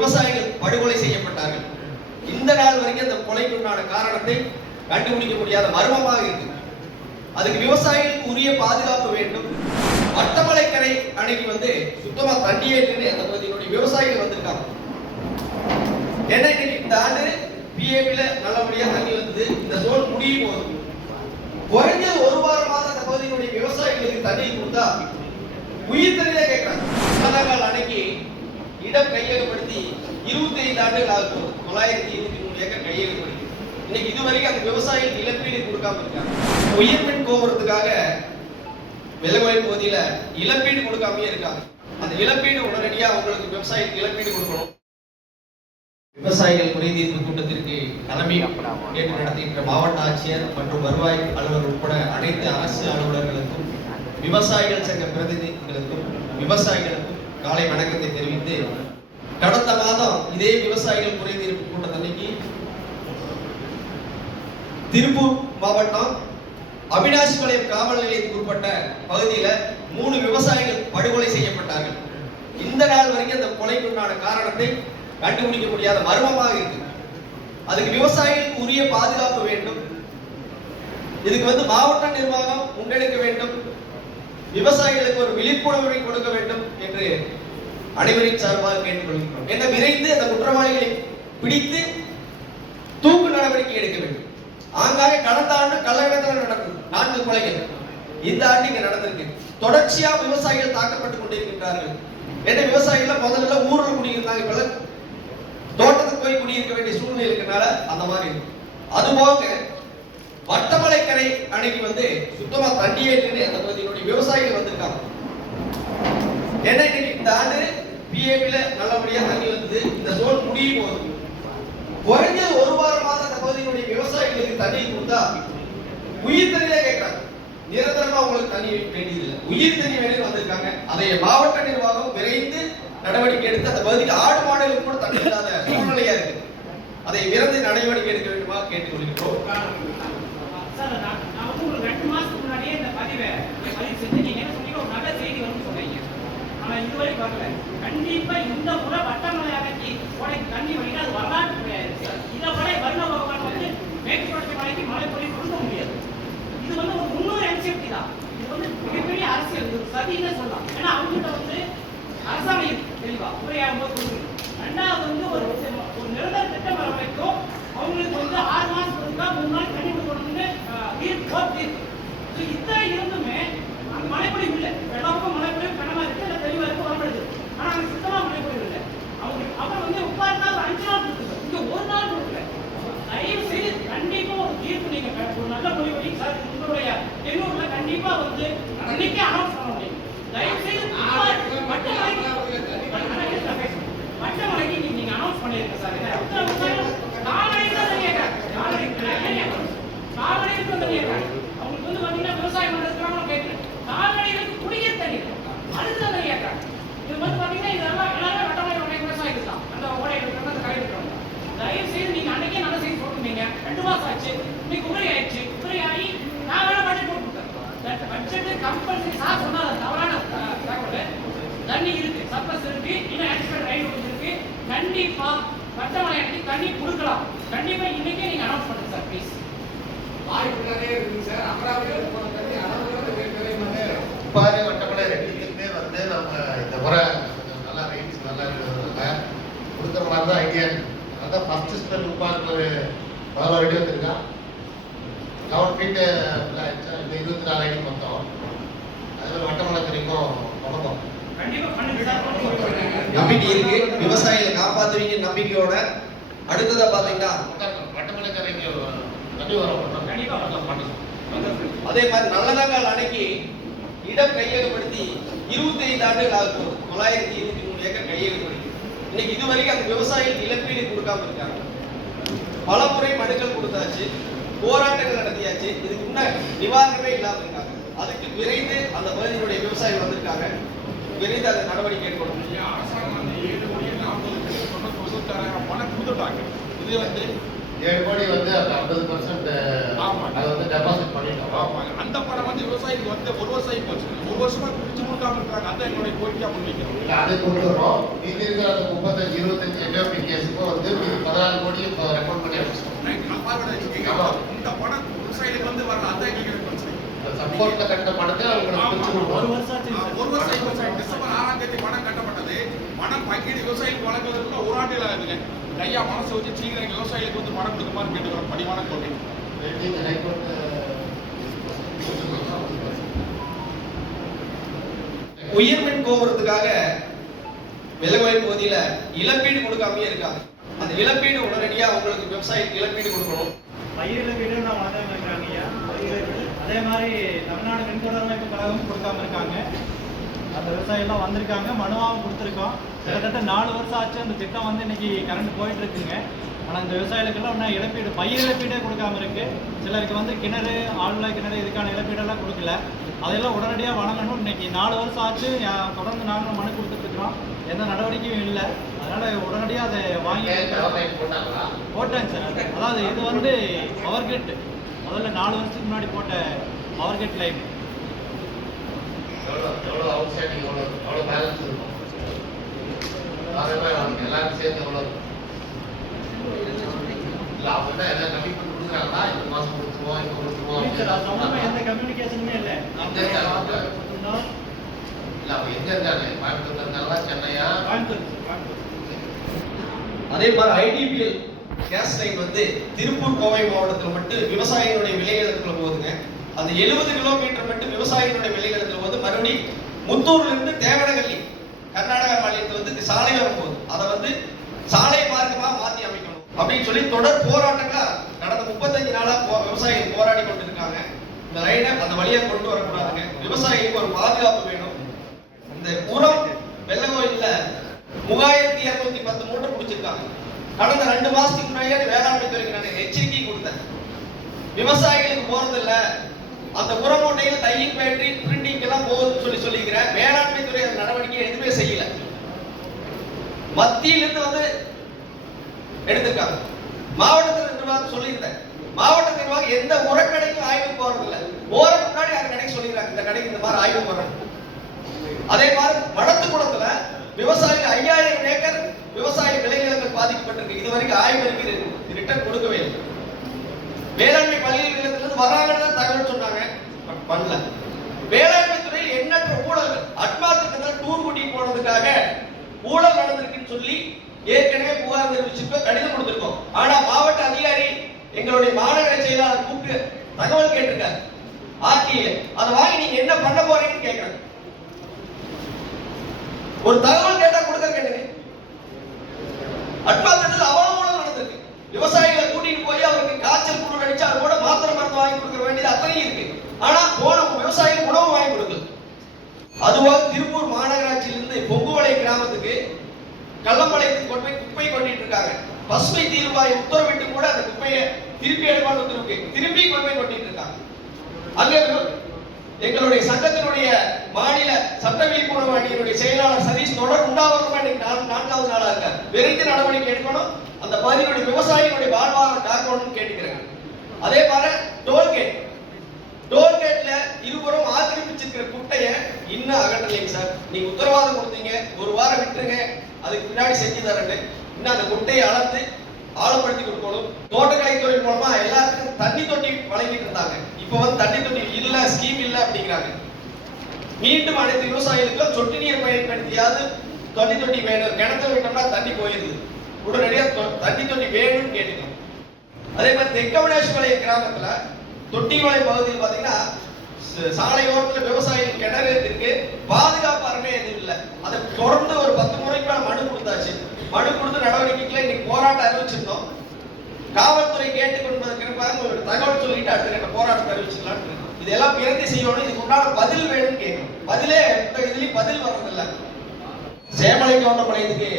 விவசாயிகள் படுகொலை செய்யப்பட்டார்கள். இந்த நாள் வரைக்கும் அந்த கொலைக்கு உண்டான காரணத்தை கண்டுபிடிக்க முடியாத மர்மமாக இருக்கு. அதுக்கு விவசாயிகளுக்கு உரிய பாதுகாப்பு வேண்டும். வட்டமலைக்கரை அணைக்கு வந்து சுத்தமா தண்ணியே இல்லைன்னு அந்த பகுதியினுடைய விவசாயிகள் வந்திருக்காங்க. ஏன்னா இந்த ஆண்டு பிஏபில நல்லபடியா தண்ணி வந்தது இந்த சோல் முடியும் போது குறைஞ்சது ஒரு வாரமாக அந்த பகுதியினுடைய விவசாயிகளுக்கு தண்ணி கொடுத்தா உயிர் தண்ணியே கேட்கிறாங்க அணைக்கு இடம் கையகப்படுத்தி இருபத்தி ஐந்து ஆண்டுகள் ஆகும். தொள்ளாயிரத்தி இருபத்தி மூணு ஏக்கர் கையகப்படுத்தி. இன்னைக்கு இதுவரைக்கும் அந்த விவசாயிகளுக்கு இழப்பீடு கொடுக்காம இருக்காங்க. உயர்மின் கோபுரத்துக்காக வெள்ளகோயில் பகுதியில இழப்பீடு கொடுக்காமயே இருக்காங்க. அந்த இழப்பீடு உடனடியா அவங்களுக்கு விவசாயிக்கு இழப்பீடு கொடுக்கணும். விவசாயிகள் குறைதீர்ப்பு கூட்டத்திற்கு தலைமை ஏற்று நடத்துகின்ற மாவட்ட ஆட்சியர் மற்றும் வருவாய் அலுவலர் உட்பட அனைத்து அரசு அலுவலர்களுக்கும் விவசாயிகள் சங்க பிரதிநிதிகளுக்கும் விவசாயிகள் காலை வணக்கத்தை தெரிவித்து கடந்த மாதம் இதே விவசாயிகள் குறைதீர்ப்பு கூட்டத்தன்னைக்கு திருப்பூர் மாவட்டம் அவினாசிபாளையம் காவல் நிலையத்துக்கு உட்பட்ட பகுதியில மூணு விவசாயிகள் படுகொலை செய்யப்பட்டார்கள். இந்த நாள் வரைக்கும் அந்த கொலைக்கு உண்டான காரணத்தை கண்டுபிடிக்க முடியாத மர்மமாக இருக்கு. அதுக்கு விவசாயிகளுக்கு உரிய பாதுகாப்பு வேண்டும். இதுக்கு வந்து மாவட்ட நிர்வாகம் முன்னெடுக்க வேண்டும். விவசாயிகளுக்கு ஒரு விழிப்புணர்வை கொடுக்க வேண்டும் என்று அனைவரின் சார்பாக கேட்டுக்கொள்கிறோம் என்ன விரைந்து அந்த குற்றவாளிகளை பிடித்து தூக்கு நடவடிக்கை எடுக்க வேண்டும். ஆங்காக கடந்த ஆண்டு கள்ளக்கடத்தில் நடந்தது நான்கு கொலைகள் இந்த ஆண்டு இங்க நடந்திருக்கு. தொடர்ச்சியா விவசாயிகள் தாக்கப்பட்டு கொண்டிருக்கின்றார்கள். என்ன விவசாயிகள் முதல்ல ஊரில் குடியிருந்தாங்க. இப்ப தோட்டத்துக்கு போய் குடியிருக்க வேண்டிய சூழ்நிலை இருக்கிறனால அந்த மாதிரி அது போக வட்டமலைக்கரை அணைக்கு வந்து சுத்தமா தண்ணியே இல்லைன்னு அந்த பகுதியினுடைய விவசாயிகள் வந்திருக்காங்க. ஏன்னா இந்த ஆண்டு பிஏபில நல்லபடியா தண்ணி வந்தது இந்த சோல் முடியும் போது குறைஞ்சது ஒரு வாரமாக அந்த பகுதியினுடைய விவசாயிகளுக்கு தண்ணி கொடுத்தா உயிர் தண்ணியா கேட்கறாங்க நிரந்தரமா உங்களுக்கு தண்ணி வேண்டியதில்லை. உயிர் தண்ணி வேணும்னு வந்திருக்காங்க. அதை மாவட்ட நிர்வாகம் விரைந்து நடவடிக்கை எடுத்து அந்த பகுதிக்கு ஆடு மாடுகளுக்கு கூட தண்ணி இல்லாத சூழ்நிலையா இருக்கு. அதை விரைந்து நடவடிக்கை எடுக்க வேண்டுமா கேட்டுக்கொள்கிறோம். கண்டிப்பா இந்த முறை வட்டமலை அணைக்கு உடைக்கு தண்ணி வடிக்க அது வரலாற்று கிடையாது. இதை விட வருண பகவான் வந்து மேற்கு மலைக்கு மழை பொழி கொடுக்க முடியாது. இது வந்து ஒரு முன்னூறு என்செப்டி தான். இது வந்து மிகப்பெரிய அரசியல். இது சதின்னு சொல்லலாம். ஏன்னா அவங்ககிட்ட வந்து அரசாங்கம் தெளிவா உரையாகும் போது கொடுக்குது. ரெண்டாவது வந்து ஒரு ஒரு நிரந்தர திட்டம் வர வரைக்கும் அவங்களுக்கு வந்து ஆறு மாசத்துக்கு ஒருக்கா மூணு நாள் தண்ணி கொடுக்கணும்னு ஆஹ், தீர்ப்பு கோர்ட் தீர்ப்பு So, இத்தனை இருந்துமே அங்க மழைப்பொழிவு இல்லை வெள்ளப்பக்கம் மழைப்பொழிவு கனமா இருக்கு இல்லை தெளிவா இருக்கு வரப்படுது ஆனா அங்க சுத்தமா மழைப்பொழிவு இல்லை அவங்க அப்புறம் வந்து உட்கார்ந்தா ஒரு அஞ்சு நாள் கொடுக்குது இங்க ஒரு நாள் கொடுக்கல தயவு செய்து கண்டிப்பா ஒரு தீர்ப்பு நீங்க க- ஒரு நல்ல முடிவு சார் இது உங்களுடைய எண்ணூர்ல கண்டிப்பா வந்து அன்னைக்கே அனௌன்ஸ் பண்ண முடியும் தயவு செய்து மட்டமலைக்கு மட்டமலைக்கு நீங்க நீங்க அனௌன்ஸ் பண்ணிருக்க சார் இதை உத்தர உத்தரவு கால்நடைக்கு தான் தண்ணி கேட்கறாங்க கால்நடைக்கு கால்நடைக்கு தான் தண்ணி கேட்கறாங்க அவங்களுக்கு வந்து பாத்தீங்கன்னா விவசாயம் பண்றதுக்கு கேட்கல கால்நடைகளுக்கு குடிநீர் தண்ணி அதுக்கு தான் தண்ணி கேட்கறாங்க இது வந்து பாத்தீங்கன்னா இதெல்லாம் எல்லாமே வட்டமலை உடைய விவசாயிகள் தான் அந்த ஓடையில் இருக்கிறவங்க அந்த கடையில் இருக்கிறவங்க தயவு செய்து நீங்க அன்னைக்கே நல்ல செய்தி போட்டுருந்தீங்க ரெண்டு மாசம் ஆச்சு இன்னைக்கு உபரி ஆயிடுச்சு உபரி ஆகி நான் வேணா பட்ஜெட் போட்டு கொடுத்தேன் பட்ஜெட் கம்பல்சரி சார் சொன்னார் அது தவறான அஹ், தகவல் தண்ணி இருக்கு சர்ப்ளஸ் இருக்கு இன்னும் ஆக்சிடென்ட் ரயில் இருக்கு கண்டிப்பா வட்டமலை அன்னைக்கு தண்ணி கொடுக்கலாம் கண்டிப்பா இன்னைக்கே நீங்க அனௌன்ஸ் பண்ணுங்க சார் ப்ளீஸ் வாய்ப்பு நிறைய இருக்குங்க சார் அமராவதியில் போன தண்ணி அளவுக்கு கேட்கவே மாட்டேன் பாரு வட்டமலை ரெண்டுக்குமே வந்து நம்ம இந்த முறை கொஞ்சம் நல்லா ரைட்ஸ் நல்லா இருக்கிறதுனால கொடுக்குற மாதிரி தான் ஐடியா அதான் ஃபர்ஸ்ட் ஸ்பெல் உட்காந்து ஒரு பதினோரு அடி வந்திருக்கான் லெவன் ஃபீட்டு ஆயிடுச்சா? இந்த இருபத்தி நாலு அடி மொத்தம். அதுமாதிரி வட்டமலை தெரியும் பண்ணுங்க. நம்பிக்கை இருக்கு. விவசாயிகளை காப்பாத்துவீங்க நம்பிக்கையோட. அடுத்ததா பாத்தீங்கன்னா அதே மாதிரி நல்லதங்கால் அணைக்கு இடம் கையகப்படுத்தி இருபத்தி ஐந்து ஆண்டுகள் ஆகும். தொள்ளாயிரத்தி இருபத்தி மூணு ஏக்கர் கையகப்படுத்தி. இன்னைக்கு இதுவரைக்கும் அந்த விவசாயிகளுக்கு இழப்பீடு கொடுக்காம இருக்காங்க. பல முறை மனுக்கள் கொடுத்தாச்சு போராட்டங்கள் நடத்தியாச்சு இதுக்கு முன்னாடி நிவாரணமே இல்லாம இருக்காங்க. அதுக்கு விரைந்து அந்த பகுதியினுடைய விவசாயிகள் வந்திருக்காங்க. விரைந்து அதை நடவடிக்கை எடுக்கணும். அரசாங்கம் வந்து ஏழு கோடி நாற்பது பணம் கொடுத்துட்டாங்க. இது வந்து ஏழு கோடி வந்து அந்த ஐம்பது பர்சன்ட் ஆமா. அதை வந்து டெபாசிட் பண்ணிட்டோம். ஆமாங்க. அந்த பணம் வந்து விவசாயிக்கு வந்து ஒரு வருஷம் போச்சு. ஒரு வருஷமா பிடிச்சு கொடுக்காம இருக்காங்க. அதான் என்னுடைய கோரிக்கையா முன்வைக்கிறோம் அதை வரோம். மீதி இருக்கிற அந்த முப்பத்தஞ்சு இருபத்தஞ்சு எம்எஃபி கேஸுக்கும் வந்து மீதி பதினாலு கோடி இப்போ ரெக்கமெண்ட் பண்ணி வச்சிட்டோம் வச்சுக்கோங்க. ஆமா. இந்த பணம் விவசாயிகளுக்கு வந்து வரல அதான் எங்களுக்கு பிரச்சனை சப்போர்ட்ல கட்ட பணத்தை அவங்களுக்கு ஆமா. பிரிச்சு ஒரு கொடுப்போம் வருஷம் ஆச்சு ஆ, ஒரு வருஷம் ஆகி போச்சு. டிசம்பர் ஆறாம் தேதி பணம் கட்டப்பட்டது பணம் பங்கீடு விவசாயிகளுக்கு வழங்குவதற்கு ஒரு ஆண்டில் ஆகுதுங்க ஐயா மனசு வச்சு சீக்கிரம் எங்க விவசாயிகளுக்கு வந்து பணம் கொடுக்குமாறு கேட்டுக்கிறோம் பணிவான கோரிக்கை நீங்க ஹைகோர்ட் உயர்மின் கோபுரத்துக்காக வெள்ளகோயில் பகுதியில இழப்பீடு கொடுக்காமயே இருக்காங்க அந்த இழப்பீடு உடனடியா உங்களுக்கு விவசாயிக்கு இழப்பீடு கொடுக்கணும். பயிர் வீடு நான் வளர்ந்து இருக்கிறாங்க ஐயா. அதே மாதிரி தமிழ்நாடு மின்தொடர்மைப்பு கழகம் கொடுக்காம இருக்காங்க. அந்த விவசாயி எல்லாம் வந்திருக்காங்க. மனுவாகவும் கொடுத்துருக்கோம். கிட்டத்தட்ட நாலு வருஷம் ஆச்சு. அந்த திட்டம் வந்து இன்னைக்கு கரண்ட் போயிட்டு இருக்குங்க. ஆனால் இந்த விவசாயிகளுக்கெல்லாம் இன்னும் இழப்பீடு? பயிர் இழப்பீடே கொடுக்காம இருக்கு. சிலருக்கு வந்து கிணறு ஆழ்நிலை கிணறு இதுக்கான இழப்பீடெல்லாம் கொடுக்கல. அதெல்லாம் உடனடியாக வழங்கணும். இன்னைக்கு நாலு வருஷம் ஆச்சு. தொடர்ந்து நாங்களும் மனு கொடுத்துட்டு இருக்கிறோம். எந்த நடவடிக்கையும் இல்லை. அதனால உடனடியாக அதை வாங்கி போட்டாங்களா? போட்டாங்க சார். அதாவது இது வந்து பவர் கிரிட் முதல்ல நாலு வருஷத்துக்கு முன்னாடி போட்ட பவர் கிரிட் லைன் எல்லாரும் சேர்ந்து எவ்வளோ? இல்ல அவங்க எல்லாம் கமிட்மெண்ட் கொடுக்குறாங்களா? இந்த கொடுத்துருவோம் இப்போ கொடுத்துருவோம் சம்பந்தமா எந்த கம்யூனிகேஷனுமே இல்லை. இல்ல. அவங்க எங்க இருக்காங்க இருக்காங்களா சென்னையா? கோயம்புத்தூர் கோயம்புத்தூர். அதே மாதிரி ஐடிபிஎல் கேஸ் லைன் வந்து திருப்பூர் கோவை மாவட்டத்தில் மட்டும் விவசாயிகளுடைய விளைநிலத்துக்குள்ள போகுதுங்க. அந்த எழுபது கிலோமீட்டர் மட்டும் விவசாயிகளுடைய விளைநிலத்துல வந்து மறுபடியும் முத்தூர்ல இருந்து தேவனகல்லி கர்நாடகா மாநிலத்தில் வந்து சாலை வர போகுது. அதை வந்து சாலை மார்க்கமாக மாற்றி அமைக்கணும். அப்படின்னு சொல்லி தொடர் போராட்டங்களா கடந்த முப்பத்தஞ்சு நாளாக போ- விவசாயிகள் போராடி கொண்டிருக்காங்க. இந்த லைனை அந்த வழியாக கொண்டு வரக்கூடாதுங்க. விவசாயிகளுக்கு ஒரு பாதுகாப்பு வேணும். இந்த உரம் வெள்ளகோயில்ல மூவாயிரத்தி இருநூத்தி பத்து மூட்டை பிடிச்சிருக்காங்க. கடந்த ரெண்டு மாசத்துக்கு முன்னாடியே வேளாண்மை துறைக்கு நான் எச்சரிக்கை கொடுத்தேன். விவசாயிகளுக்கு போறது இல்ல அந்த உர மூட்டையில தையல் பேட்டரி பிரிண்டிங் எல்லாம் போகுதுன்னு சொல்லி சொல்லிக்கிறேன். வேளாண்மை துறை அந்த நடவடிக்கை எதுவுமே செய்யல. மத்தியிலிருந்து வந்து எடுத்திருக்காங்க. மாவட்டத்தில் நிர்வாகம் சொல்லியிருந்தேன். மாவட்ட நிர்வாகம் எந்த உரக்கடைக்கும் ஆய்வு போறது இல்ல போறதுக்கு முன்னாடி அந்த கடைக்கு சொல்லிடுறாங்க. இந்த கடைக்கு இந்த மாதிரி ஆய்வு போறோம் அதே மாதிரி வடத்து விவசாயிகள் ஐயாயிரம் ஏக்கர் விவசாய விளைநிலங்கள் பாதிக்கப்பட்டிருக்கு இது வரைக்கும் ஆய்வு இருக்கிறது ரிட்டர்ன் கொடுக்கவே இல்லை. வேளாண்மை பல்கலைக்கழகத்திலிருந்து வராங்கன்னு தகவல் சொன்னாங்க. பட் பண்ணல. வேளாண்மை துறையில் எண்ணற்ற ஊழல்கள். அட்மா திட்டத்தில் டூர் கூட்டிட்டு போனதுக்காக ஊழல் நடந்திருக்குன்னு சொல்லி ஏற்கனவே புகார் தெரிவிச்சிருக்கோம் கடிதம் கொடுத்துருக்கோம். ஆனா மாவட்ட அதிகாரி எங்களுடைய மாநகர செயலாளர் கூப்பிட்டு தகவல் கேட்டிருக்காரு. ஆர்டிஏ. அதை வாங்கி நீங்க என்ன பண்ண போறீங்கன்னு கேட்கறாங்க ஒரு தகவல் அட்வான்ஸில் அவ்வளவு ஊழல் நடந்திருக்கு. விவசாயிகளை கூட்டிட்டு போய் அவருக்கு காய்ச்சல் குளிர் அடிச்சு அது கூட மாத்திரை மருந்து வாங்கி கொடுக்க வேண்டியது அத்தனையும் இருக்கு. ஆனா போன விவசாயிகள் உணவு வாங்கி கொடுக்கல. அதுவாக திருப்பூர் மாநகராட்சியிலிருந்து பொங்குவளை கிராமத்துக்கு கள்ளம்பாளையத்துக்கு கொண்டு போய் குப்பை கொண்டிட்டு இருக்காங்க. பசுமை தீர்வாய் உத்தரவிட்டு கூட அந்த குப்பையை திருப்பி எடுப்பான்னு உத்தரவுக்கு திருப்பி கொண்டு போய் கொட்டிட்டு இருக்காங்க. அங்க எங்களுடைய சங்கத்தினுடைய மாநில சட்ட விழிப்புணர்வு அணியினுடைய செயலாளர் சதீஷ் தொடர் உண்டாவதுமா இன்னைக்கு நான்காவது நாளா இருக்க விரைந்து நடவடிக்கை எடுக்கணும். அந்த பகுதியினுடைய விவசாயிகளுடைய வாழ்வாதாரம் காக்கணும்னு கேட்டுக்கிறேன் அதே போல டோல்கேட். டோல்கேட்ல இருபுறம் ஆக்கிரமிச்சிருக்கிற குட்டைய இன்னும் அகற்றலைங்க சார். நீங்க உத்தரவாதம் கொடுத்தீங்க. ஒரு வாரம் விட்டுருங்க. அதுக்கு பின்னாடி செஞ்சு தரேன்னு. இன்னும் அந்த குட்டையை அளந்து ஆழப்படுத்தி கொடுக்கணும். தோட்டக்கலைத்துறை மூலமா எல்லாருக்கும் தண்ணி தொட்டி வழங்கிட்டு இருந்தாங்க. இப்போ வந்து தண்ணி தொட்டி இல்ல ஸ்கீம் இல்ல அப்படிங்கிறாங்க. மீண்டும் அனைத்து விவசாயிகளுக்கும் சொட்டு நீர் பயன்படுத்தியாவது தண்ணி தொட்டி வேணும். கிணத்துல விட்டோம்னா தண்ணி போயிருது உடனடியாக தொ- தண்ணி தொட்டி வேணும்னு கேட்டுக்கணும். அதே மாதிரி தெக்கவனேஸ்வரை கிராமத்துல தொட்டிமலை பகுதியில் பாத்தீங்கன்னா ச- சாலையோரத்துல விவசாயிகள் கிணறு இருக்கு பாதுகாப்பு அரணை எதுவும் இல்லை. அதை தொடர்ந்து ஒரு பத்து முறைக்கு மேலே மனு கொடுத்தாச்சு. மனு கொடுத்து நடவடிக்கைகளை இன்னைக்கு போராட்டம் அறிவிச்சிருந்தோம். காவல்துறை கேட்டுக்கொண்டிருக்கிறப்பாங்க ஒரு தகவல் சொல்லிட்டு அடுத்த போராட்டம் அறிவிச்சிடலாம்னு இருக்கோம். இதெல்லாம் பிறந்து செய்யணும். இதுக்கு உண்டான பதில் வேணும்னு கேட்கணும். பதிலே எந்த இதுலயும் பதில் வர்றதில்ல. சேமலை கவுண்டமலையத்துக்கு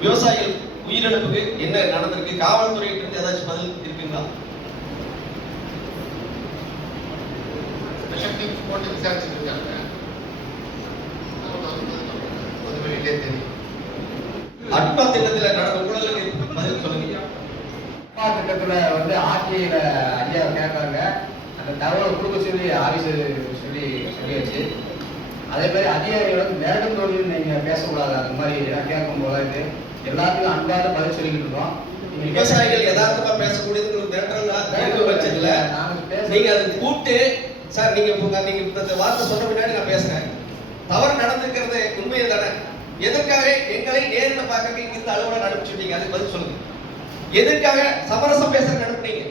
விவசாயிகள் உயிரிழப்புக்கு என்ன நடந்திருக்கு? காவல்துறையிட்ட இருந்து ஏதாச்சும் பதில் இருக்குங்களா? போட்டு விசாரிச்சுட்டு இருக்காங்க. தெரியும். திட்டத்துல நடந்த ஊழலுக்கு பதில் சொல்லுங்க. திட்டத்துல வந்து ஆட்சியில ஐயா கேட்கறாங்க அந்த தகவலை கொடுக்க சொல்லி ஆபீஸ் சொல்லி சொல்லியாச்சு. அதே மாதிரி அதிகாரிகள் வந்து நேரம் தொழில் நீங்க பேசக்கூடாது அந்த மாதிரி எல்லாம் கேட்கும் போது இது. எல்லாத்துக்கும் அன்பாக பதில் சொல்லிக்கிட்டு இருக்கோம். விவசாயிகள் யதார்த்தமா பேசக்கூடியது இருக்க பட்சத்துல நாங்க அதை கூப்பிட்டு சார் நீங்க நீங்க இந்த வார்த்தை சொன்ன பின்னாடி நான் பேசுறேன். தவறு நடந்திருக்கிறது உண்மையை தானே? எதற்காக எங்களை நேரில் பார்க்க இங்க இந்த அலுவலர் அனுப்பிச்சுட்டீங்க அதுக்கு பதில் சொல்லுங்க. எதற்காக சமரசம் பேச அனுப்புனீங்க?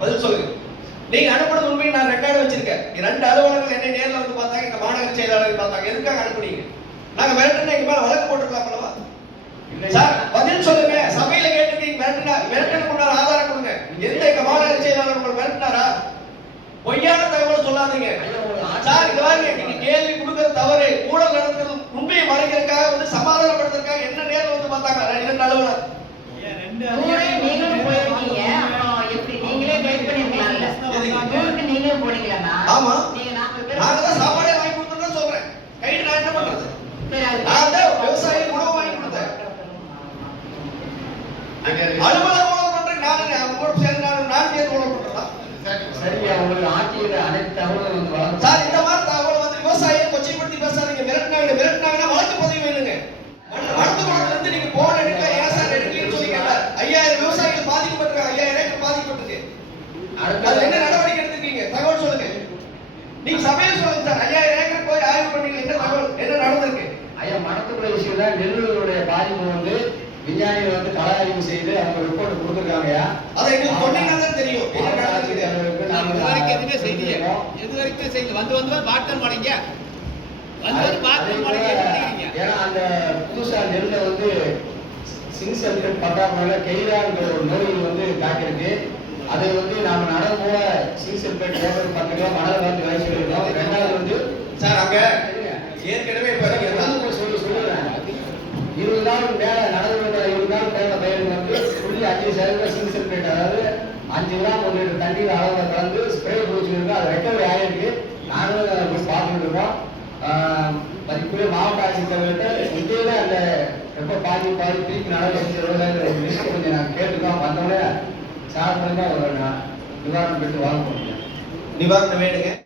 பதில் சொல்லுங்க. நீங்க அனுப்புனது உண்மையை நான் ரெக்கார்டு வச்சிருக்கேன். ரெண்டு அலுவலர்கள் என்னை நேர்ல வந்து பார்த்தாங்க இந்த மாநகர செயலாளர் பார்த்தாங்க. எதுக்காக அனுப்புனீங்க? நாங்க மிரட்டுனா எங்க மேல வழக்கு போட்டுக்கலாம் அல்லவா சார் பதில் சொல்லுங்க. சபையில கேட்டிருக்கீங்க மிரட்டினா மிரட்டலுக்கு ஆதாரம் கொடுங்க. எந்த எங்க மாநகர செயலாளர் உங்களை மிரட்டினாரா? பொய்யான தகவல் சொல்லாதீங்க. சார் இங்க பாருங்க நீங்க கேள்வி கொடுக்கறது தவறு ஊழல் நடந்தது உண்மையை மறைக்கிறதுக்காக வந்து சமாதானப்படுத்துறதுக்காக என்ன நேரில் வந்து பார்த்தாங்க? இரண்டு அலுவலர் நீங்களும் போனீங்களா ஆமா. நீங்க நாற்பது பேர் நாங்க தான் சாப்பாடே வாங்கி கொடுத்தோம்னு சொல்றேன் கைடு நான் என்ன பண்றது சரி, அது- நான் தான் விவசாயிக்கு உணவு வாங்கி கொடுத்தேன் அலுவலர் ஊழல் பண்றேன் நானு அவங்க கூட சேர்ந்து நான் நான் சேர்ந்து ஊழல் பண்றதா சரி உங்களுக்கு ஆட்சியில அனைத்து தகவலும் வந்து வழங்க சார் இந்த மாதிரி தகவல் வந்து விவசாயியை கொச்சைப்படுத்தி பேசாதீங்க மிரட்டினாங்க மிரட்டினாங்கன்னா வழக்கு பதிவு வேணுங்க வளர்ந்து குளத்துல இருந்து நீங்க போன் எடுக்கல ஏன் சார் எடுக்கலன்னு சொல்லி கேட்டார் ஐயாயிரம் விவசாயிகள் பாதிக்கப்பட்டிருக்காங்க ஐயாயிரம் ஏக்கர் பாதிக்கப்பட்டிருக்கு அதுல என்ன அடுத்த நடவடிக்கை எடுத்திருக்கீங்க தகவல் சொல்லுங்க நீங்க சமையல் சொல்லுங்க சார் ஐயாயிரம் ஏக்கர் போய் ஆய்வு பண்ணீங்க என்ன தகவல் என்ன நடந்திருக்கு ஐயா மனத்துக்குள்ள விஷயம் தான் நெல்லுடைய பாதிப்பு வந்து விஞ்ஞானிகள் வந்து கள ஆய்வு செய்து அவங்க கொடுத்துருக்காங்கய்யா அதை எங்களுக்கு சொன்னீங்கன்னா தெரியும். என்ன இது வரைக்கும் எதுவுமே. எது வரைக்கும் செய்யல. வந்து வந்து வந்து வந்து ஏன்னா அந்த புதுசா நெல்ல வந்து பட்டாமல் ஒரு நோய் வந்து தாக்கியிருக்கு அதை வந்து நாம நடம் போல சிங் சர்டிபிகேட் ஏக்கர் பத்து கிலோ மணல் வந்து வாங்கி சொல்லியிருக்கோம். ரெண்டாவது வந்து சார் அங்க ஏற்கனவே இப்ப சொல்லி சொல்லுறேன் இருபது நாள் மேல அது ரெக்கவரி ஆயிருக்கு. நாங்களும் அதை போய் பார்த்துட்டு இருக்கோம். மதிப்புரிய மாவட்ட ஆட்சித்தலைவர்கிட்ட இதே தான் அந்த ரொம்ப பாதி பாதி திருப்பி நடவடிக்கை ஒரு லிஸ்ட் கொஞ்சம் நாங்கள் கேட்டுக்கோம் வந்தோடனே சார் மூலமா ஒரு நிவாரணம் பெற்று வாங்க முடியும் நிவாரணம் வேணுங்க